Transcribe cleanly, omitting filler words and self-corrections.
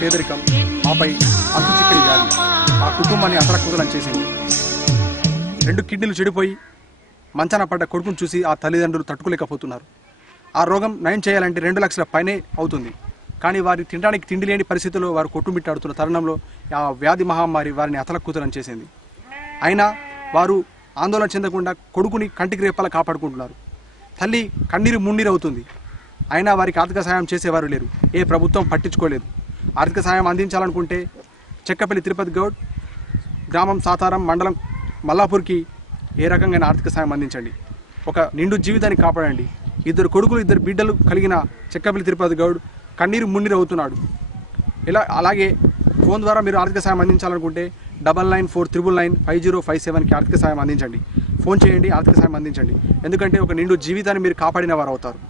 పేదరికం ఆపై అంతుచిక్కడి వ్యాధి ఆ కుటుంబాన్ని అతలకుతలం చేసింది. 2 కిడ్నీలు చెడిపోయి మంచాన పడ్డ కొడుకును చూసి ఆ తల్లిదండ్రులు తట్టుకోలేకపోతున్నారు. ఆ రోగం నయం చేయాలంటే 2 లక్షల పైనే అవుతుంది. కానీ వారి తినడానికి తిండి లేని పరిస్థితుల్లో వారు కొట్టుమిట్టాడుతున్న తరుణంలో ఆ వ్యాధి మహమ్మారి వారిని అతలకుతలం చేసింది. అయినా వారు ఆందోళన చెందకుండా కొడుకుని కంటికి రేపాల కాపాడుకుంటున్నారు. తల్లి కన్నీరు మున్నీరు అవుతుంది. అయినా వారికి ఆర్థిక సహాయం చేసేవారు లేరు. ఏ ప్రభుత్వం పట్టించుకోలేదు. ఆర్థిక సహాయం అందించాలనుకుంటే చెక్కపల్లి తిరుపతి గౌడ్, గ్రామం సాతారం, మండలం మల్లాపూర్కి ఏ రకంగా ఆర్థిక సహాయం అందించండి. ఒక నిండు జీవితాన్ని కాపాడండి. 2 కొడుకులు 2 బిడ్డలు కలిగిన చెక్కపల్లి తిరుపతి గౌడ్ కన్నీరు మున్నీరు అవుతున్నాడు. అలాగే ఫోన్ ద్వారా మీరు ఆర్థిక సహాయం అందించాలనుకుంటే 9949995057కి ఆర్థిక సహాయం అందించండి. ఫోన్ చేయండి, ఆర్థిక సహాయం అందించండి. ఎందుకంటే ఒక నిండు జీవితాన్ని మీరు కాపాడిన వారు అవుతారు.